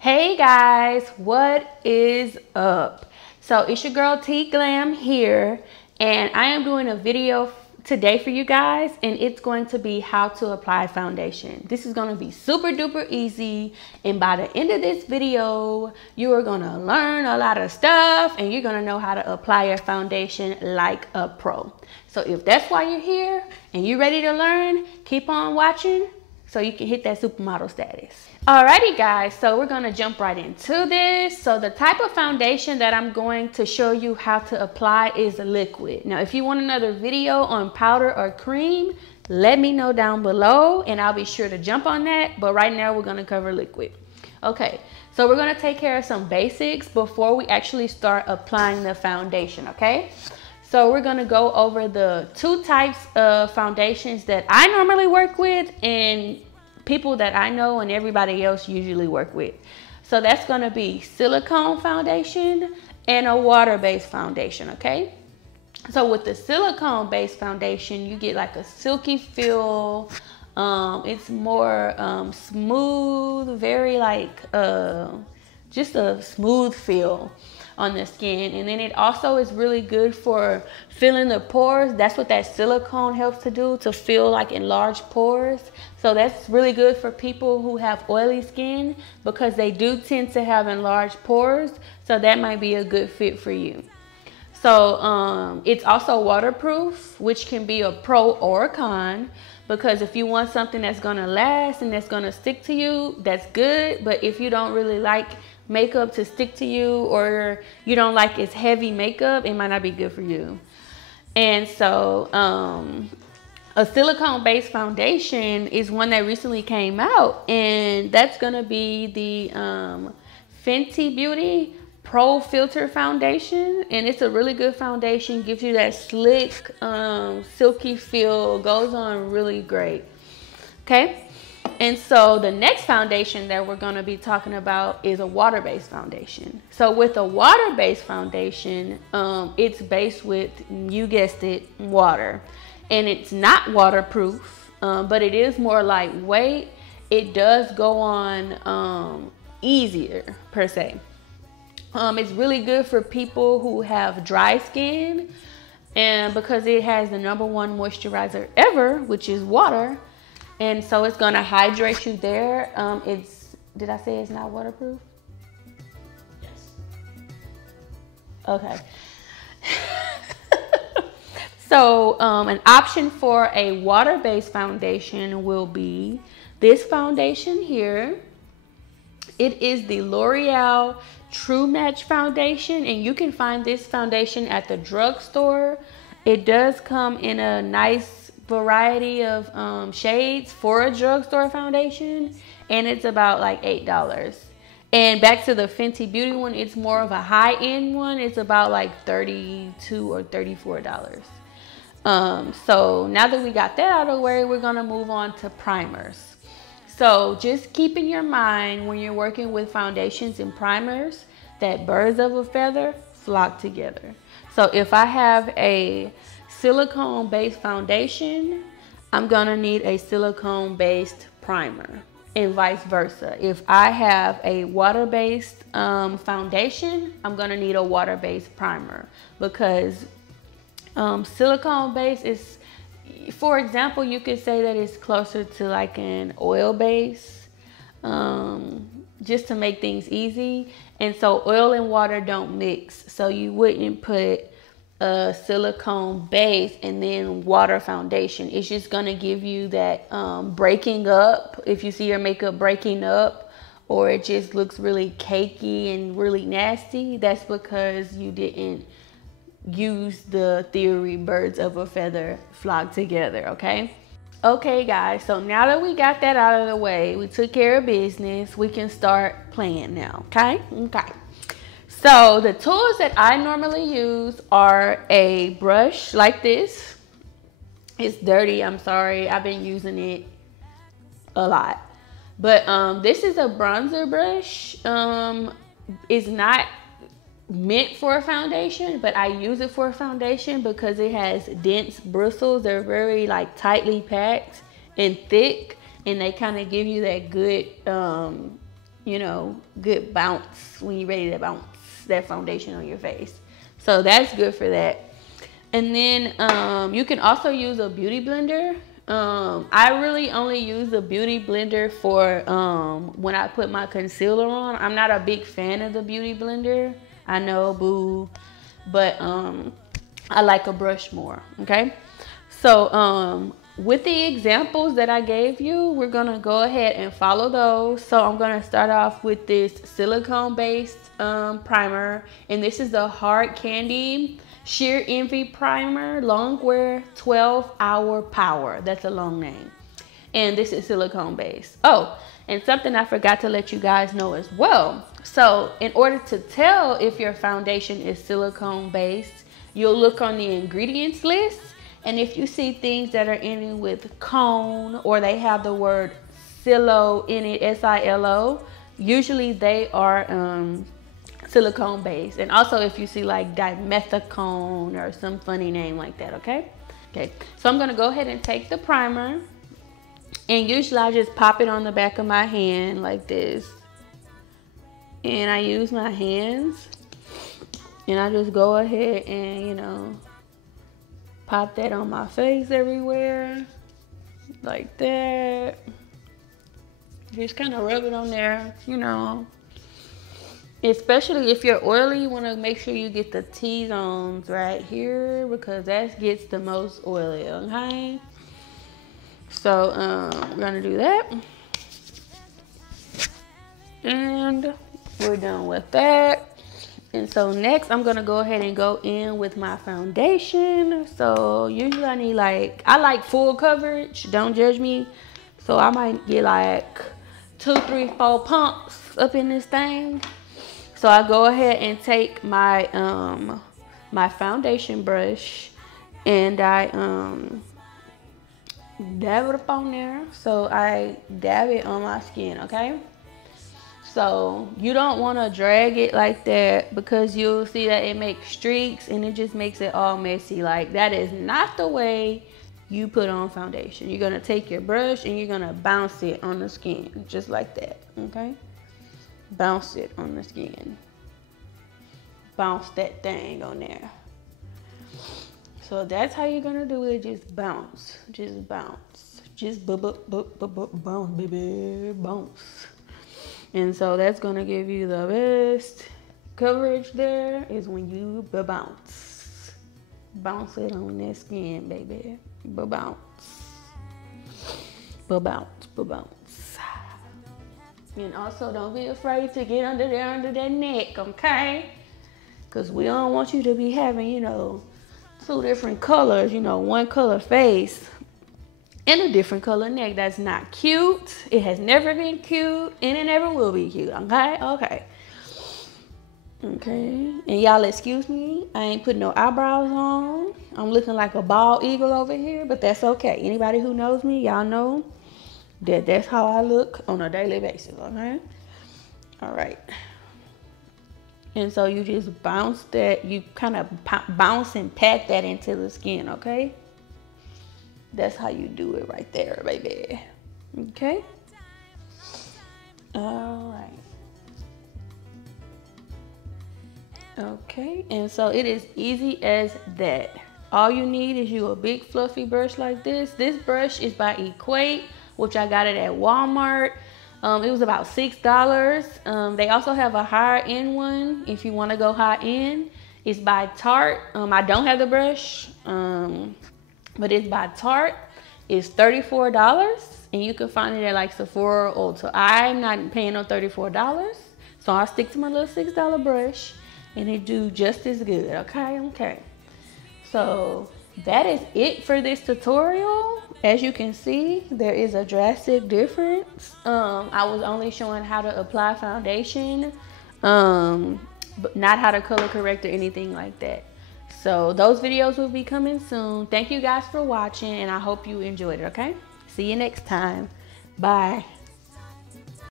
Hey guys, what is up? So it's your girl ItsTeeGlam here, and I am doing a video today for you guys, and it's going to be how to apply foundation. This is going to be super duper easy, and by the end of this video you are going to learn a lot of stuff and you're going to know how to apply your foundation like a pro. So if that's why you're here and you're ready to learn, keep on watching so you can hit that supermodel status. Alrighty guys, so we're gonna jump right into this. So the type of foundation that I'm going to show you how to apply is liquid. Now, if you want another video on powder or cream, let me know down below and I'll be sure to jump on that. But right now we're gonna cover liquid. Okay, so we're gonna take care of some basics before we actually start applying the foundation, okay? So we're gonna go over the two types of foundations that I normally work with and people that I know and everybody else usually work with. So that's gonna be silicone foundation and a water-based foundation, okay? So with the silicone-based foundation, you get like a silky feel. It's more smooth, very like just a smooth feel on the skin, and then it also is really good for filling the pores. That's what that silicone helps to do, to fill like enlarged pores. So that's really good for people who have oily skin because they do tend to have enlarged pores. So that might be a good fit for you. So it's also waterproof, which can be a pro or a con, because if you want something that's gonna last and that's gonna stick to you, that's good. But if you don't really like makeup to stick to you, or you don't like its heavy makeup, it might not be good for you. And so a silicone-based foundation is one that recently came out, and that's gonna be the Fenty Beauty Pro Filt'R foundation. And it's a really good foundation, gives you that slick silky feel, goes on really great. Okay, and so the next foundation that we're going to be talking about is a water-based foundation. So with a water-based foundation, it's based with, you guessed it, water. And it's not waterproof, but it is more lightweight. It does go on easier per se. It's really good for people who have dry skin, and because it has the #1 moisturizer ever, which is water. And so it's gonna hydrate you there. Did I say it's not waterproof? Yes. Okay. So an option for a water-based foundation will be this foundation here. It is the L'Oreal True Match foundation, and you can find this foundation at the drugstore. It does come in a nice variety of shades for a drugstore foundation, and it's about like $8. And back to the Fenty Beauty one, it's more of a high-end one. It's about like $32 or $34. So now that we got that out of the way, we're gonna move on to primers. So just keep in your mind when you're working with foundations and primers that birds of a feather flock together. So if I have a silicone-based foundation, I'm gonna need a silicone-based primer, and vice versa. If I have a water-based foundation, I'm gonna need a water-based primer, because silicone-based is, for example, you could say that it's closer to like an oil base, just to make things easy. And so oil and water don't mix, so you wouldn't put a silicone base and then water foundation. It's just gonna give you that breaking up. If you see your makeup breaking up, or it just looks really cakey and really nasty, that's because you didn't use the theory birds of a feather flock together, okay? Okay guys, so now that we got that out of the way, we took care of business, we can start playing now, okay? Okay. So the tools that I normally use are a brush like this. It's dirty, I'm sorry, I've been using it a lot. But this is a bronzer brush. It's not meant for a foundation, but I use it for a foundation because it has dense bristles. They're very like tightly packed and thick, and they kind of give you that good you know, good bounce when you're ready to bounce that foundation on your face. So that's good for that. And then you can also use a beauty blender. I really only use the beauty blender for when I put my concealer on. I'm not a big fan of the beauty blender. I know, boo. But I like a brush more, okay? So with the examples that I gave you, we're gonna go ahead and follow those. So I'm gonna start off with this silicone-based primer. And this is the Hard Candy Sheer Envy Primer, Long Wear 12-Hour Power. That's a long name. And this is silicone based. Oh, and something I forgot to let you guys know as well. So in order to tell if your foundation is silicone based, you'll look on the ingredients list. And if you see things that are ending with cone or they have the word silo in it, S-I-L-O, usually they are silicone based. And also if you see like dimethicone or some funny name like that, okay? Okay, so I'm gonna go ahead and take the primer, and usually I just pop it on the back of my hand like this. And I use my hands, and I just go ahead and, you know, pop that on my face everywhere like that. Just kind of rub it on there, you know. Especially if you're oily, you want to make sure you get the T-zones right here, because that gets the most oily, okay? So we're gonna do that, and we're done with that. And so next I'm gonna go ahead and go in with my foundation. So usually I need I like full coverage, don't judge me. So I might get like 2, 3, 4 pumps up in this thing. So I go ahead and take my my foundation brush, and I dab it up on there. So I dab it on my skin, okay? So you don't want to drag it like that, because you'll see that it makes streaks and it just makes it all messy. Like, that is not the way you put on foundation. You're going to take your brush and you're going to bounce it on the skin just like that, okay? Bounce it on the skin. Bounce that thing on there. So that's how you're gonna do it. Just bounce, just bounce, just bounce, baby, bounce. And so that's gonna give you the best coverage. There is when you bounce, bounce it on that skin, baby, bounce, bounce, bounce. And also don't be afraid to get under there, under that neck, okay? Because we don't want you to be having, you know, 2 different colors, you know, 1 color face and a different color neck. That's not cute. It has never been cute, and it never will be cute, okay? Okay. Okay. And y'all excuse me, I ain't putting no eyebrows on. I'm looking like a bald eagle over here, but that's okay. Anybody who knows me, y'all know that that's how I look on a daily basis, okay? All right. And so you just bounce that, you kind of bounce and pat that into the skin, okay? That's how you do it right there, baby. Okay? All right. Okay, and so it is easy as that. All you need is you a big fluffy brush like this. This brush is by Equate, which I got it at Walmart. It was about $6. They also have a higher end one if you want to go high end. It's by Tarte. I don't have the brush, but it's by Tarte. It's $34, and you can find it at like Sephora or Ulta. I'm not paying no $34, so I'll stick to my little $6 brush, and it do just as good. Okay. So that is it for this tutorial. As you can see, there is a drastic difference. I was only showing how to apply foundation, but not how to color correct or anything like that. So those videos will be coming soon. Thank you guys for watching, and I hope you enjoyed it, okay? See you next time. Bye.